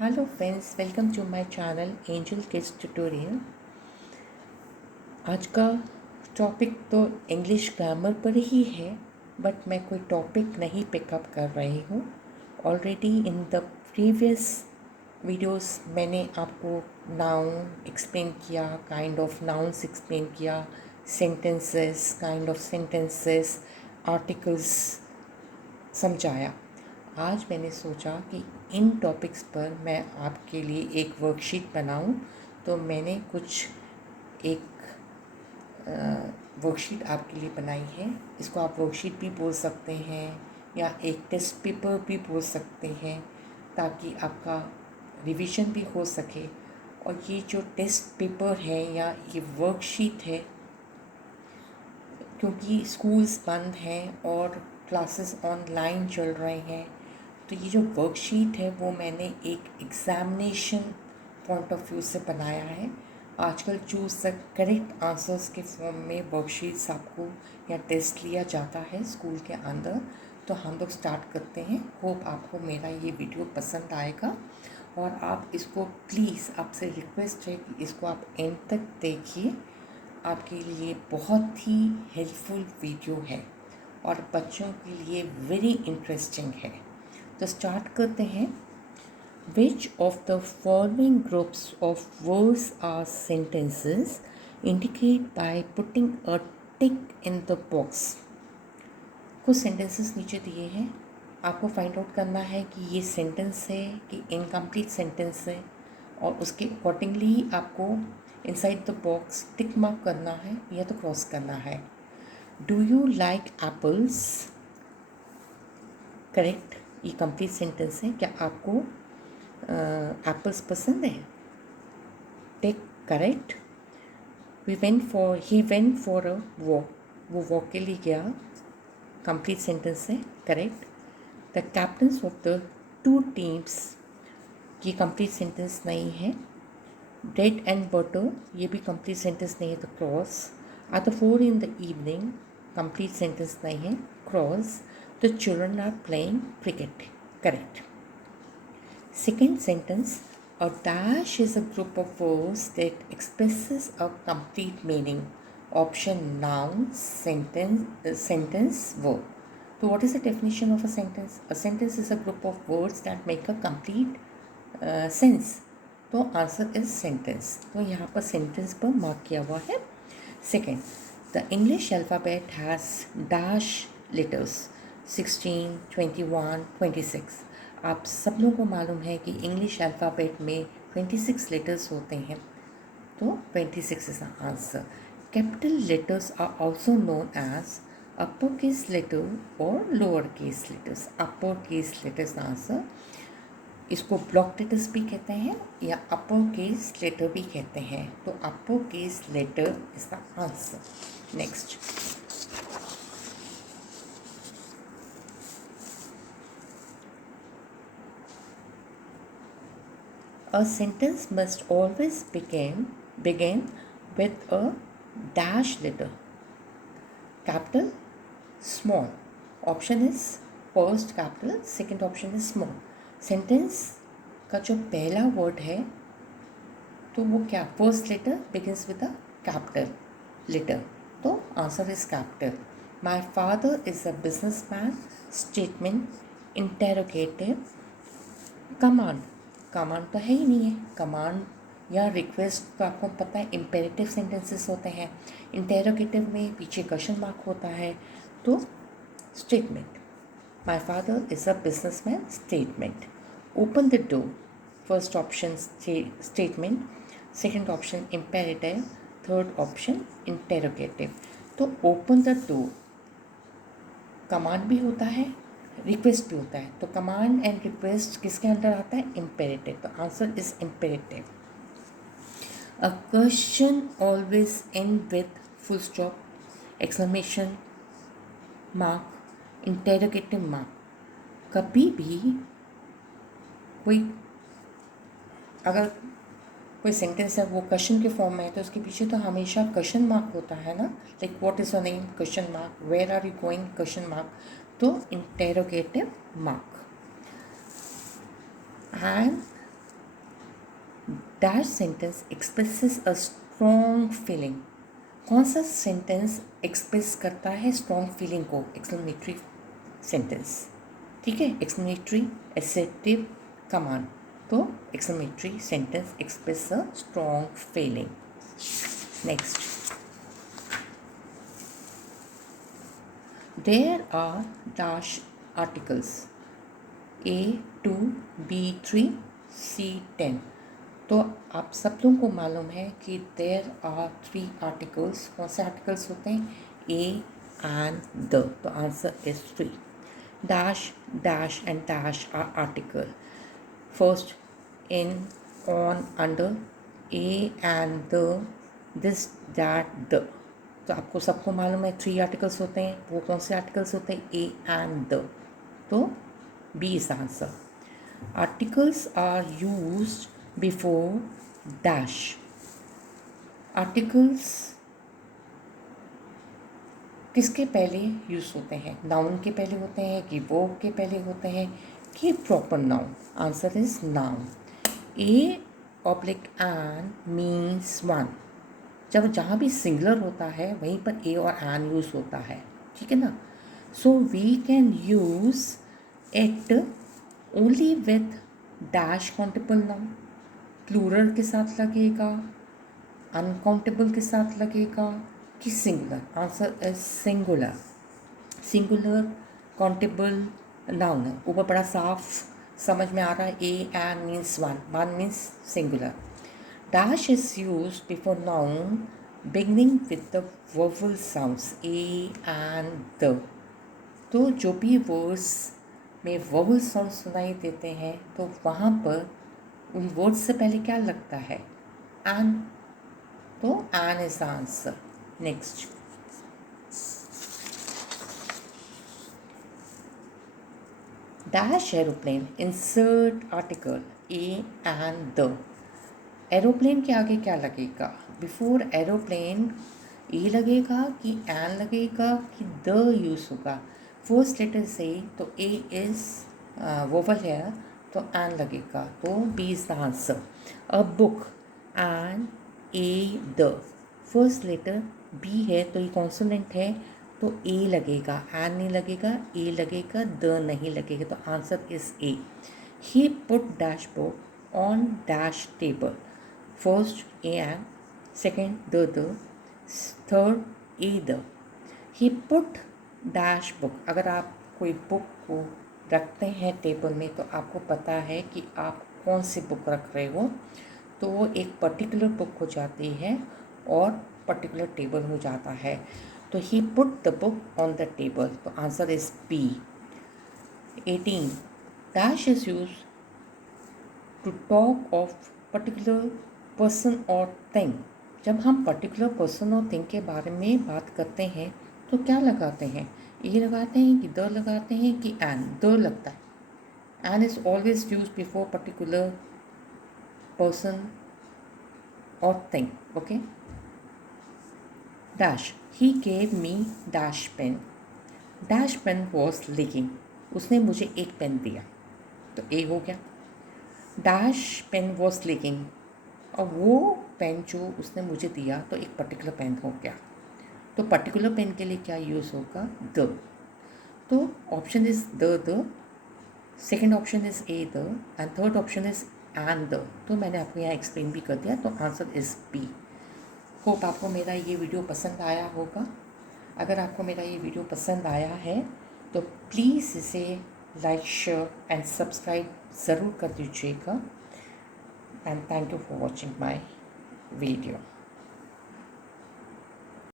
Hello friends, welcome to my channel angel kids tutorial. आज का topic तो English grammar पर ही है, बट मैं कोई टॉपिक नहीं पिकअप कर रही हूँ। Already in the previous videos मैंने आपको नाउन एक्सप्लेन किया, काइंड ऑफ नाउन्स एक्सप्लेन किया, sentences, kind of sentences, articles समझाया। आज मैंने सोचा कि इन टॉपिक्स पर मैं आपके लिए एक वर्कशीट बनाऊं, तो मैंने कुछ एक वर्कशीट आपके लिए बनाई है। इसको आप वर्कशीट भी बोल सकते हैं या एक टेस्ट पेपर भी बोल सकते हैं, ताकि आपका रिवीजन भी हो सके। और ये जो टेस्ट पेपर है या ये वर्कशीट है, क्योंकि स्कूल्स बंद हैं और क्लासेस ऑनलाइन चल रहे हैं, तो ये जो वर्कशीट है वो मैंने एक एग्ज़ामिनेशन पॉइंट ऑफ व्यू से बनाया है। आजकल चूज़ द करेक्ट आंसर्स के फॉर्म में वर्कशीट्स आपको या टेस्ट लिया जाता है स्कूल के अंदर। तो हम लोग स्टार्ट करते हैं। होप आपको मेरा ये वीडियो पसंद आएगा और आप इसको प्लीज़, आपसे रिक्वेस्ट है कि इसको आप एंड तक देखिए। आपके लिए बहुत ही हेल्पफुल वीडियो है और बच्चों के लिए वेरी इंटरेस्टिंग है। तो स्टार्ट करते हैं। Which of the following groups of words are sentences, indicate by putting a tick in the box. कुछ सेंटेंसेस नीचे दिए हैं, आपको फाइंड आउट करना है कि ये सेंटेंस है कि इनकम्प्लीट सेंटेंस है, और उसके अकॉर्डिंगली आपको inside the box tick mark करना है या तो क्रॉस करना है। Do you like apples? Correct, ये कंप्लीट सेंटेंस है। क्या आपको एप्पल्स पसंद है? Take correct. He went for a walk, वो वॉक के लिए गया। कंप्लीट सेंटेंस है, correct. The captains of the two teams, ये कंप्लीट सेंटेंस नहीं है। ब्रेड एंड बटर, ये भी कंप्लीट सेंटेंस नहीं है, तो cross. At the 4 in the evening, complete sentence नहीं है, cross. The children are playing cricket, correct. Second sentence, a dash is a group of words that expresses a complete meaning. Option noun, sentence, verb. So what is the definition of a sentence? A sentence is a group of words that make a complete sense. तो answer is sentence. तो यहाँ पर sentence पर mark किया हुआ है। Second, the English alphabet has dash letters 16, 21, 26। आप सब लोगों को मालूम है कि इंग्लिश अल्फ़ाबेट में 26 लेटर्स होते हैं, तो 26 is the answer. Capital letters are also known as upper case letter और lower case letters. Upper case letters the answer. इसको ब्लॉक लेटर्स भी कहते हैं या अपर केस लेटर भी कहते हैं, तो upper case letter is the answer. Next, a sentence must always begin with a dash letter, capital, small. Option is first capital, second option is small. Sentence का जो पहला वर्ड है तो वो क्या, first letter begins with a capital letter, तो answer is capital. My father is a business man, statement, interrogative, command. Command तो है ही नहीं है। कमांड या रिक्वेस्ट तो आपको पता है इम्पेरेटिव सेंटेंसेस होते हैं। इंटेरोगेटिव में पीछे क्वेश्चन मार्क होता है, तो statement. My father is a business man, statement. Open the door, first option statement, second option imperative, third option interrogative. तो ओपन द डोर कमांड भी होता है, रिक्वेस्ट भी होता है, तो कमांड एंड रिक्वेस्ट किसके अंडर आता है? इम्पेरेटिव, तो answer is imperative. A question always and with full stop, exclamation mark, interrogative mark. कभी भी कोई अगर कोई सेंटेंस है वो क्वेश्चन के फॉर्म में है, तो उसके पीछे तो हमेशा क्वेश्चन मार्क होता है ना, like what is your name, question mark, where are you going, question mark, तो interrogative mark. And dash sentence expresses a strong feeling. कौन सा सेंटेंस एक्सप्रेस करता है स्ट्रॉन्ग फीलिंग को? एक्सक्लेमेटरी सेंटेंस, ठीक है, एक्सक्लेमेटरी एसेटिव कमांड। तो exclamatory sentence express a strong feeling. Next, there are dash articles A2 B3 C10। तो आप सब लोगों को मालूम है कि देयर आर 3 आर्टिकल्स। कौन से आर्टिकल्स होते हैं? A and the. तो answer is 3। Dash dash and dash are article. First, in, on, under, a and the, this, that, the. तो आपको सबको मालूम है 3 आर्टिकल्स होते हैं। वो कौन से आर्टिकल्स होते हैं? A and the. तो B is the answer. Articles are used before dash. Articles किसके पहले यूज़ होते हैं? नाउन के पहले होते हैं कि वर्ब के पहले होते हैं कि proper noun? Answer is noun. A oblique an means one. जब जहाँ भी सिंगुलर होता है वहीं पर ए और एन यूज़ होता है, ठीक है ना? So we can use it only with dash countable noun. Plural के साथ लगेगा, अनकाउंटेबल के साथ लगेगा कि singular? Answer is singular. Singular countable noun है, ऊपर बड़ा साफ समझ में आ रहा है। A and means one, one means singular. Dash is use before noun beginning with the verbal sounds a and the. तो जो भी वर्ड्स में वोवल साउंड सुनाई देते हैं तो वहाँ पर उन वर्ड्स से पहले क्या लगता है? एन। तो an is the answer. Next, dash aeroplane insert article a and the. Aeroplane के आगे क्या लगेगा? बिफोर एरोप्लेन ए लगेगा कि एन लगेगा कि द यूज़ होगा? फर्स्ट लेटर से तो ए इज वोवल है तो एन लगेगा, तो B is the answer. A book and a the. First letter B है तो ये कॉन्सोनेंट है तो ए लगेगा, एन नहीं लगेगा, ए लगेगा, द नहीं लगेगा, तो answer is a. He put dash book on dash table. First a an, second the, third a the. He put dash book. अगर आप कोई बुक को रखते हैं टेबल में तो आपको पता है कि आप कौन सी बुक रख रहे हो, तो वो एक पर्टिकुलर बुक हो जाती है और पर्टिकुलर टेबल हो जाता है। तो he put the book on the table, तो answer is B. 18, dash is use to talk of particular person और थिंग। जब हम पर्टिकुलर पर्सन और थिंग के बारे में बात करते हैं तो क्या लगाते हैं? ए लगाते हैं कि द लगाते हैं कि एन? द लगता है। An is always use before particular person और thing. Okay. Dash, he gave me dash pen. Dash pen was leaking. उसने मुझे एक पेन दिया, तो ए हो गया। डैश पेन वॉज लीकिंग, और वो पेन जो उसने मुझे दिया तो एक पर्टिकुलर पेन हो गया। तो पर्टिकुलर पेन के लिए क्या यूज़ होगा? द। तो option is the, second option is a the, and third option is and the. तो मैंने आपको यहाँ एक्सप्लेन भी कर दिया, तो आंसर इज बी। होप आपको मेरा ये वीडियो पसंद आया होगा। अगर आपको मेरा ये वीडियो पसंद आया है तो प्लीज़ इसे लाइक, शेयर एंड सब्सक्राइब ज़रूर कर दीजिएगा। And thank you for watching my video.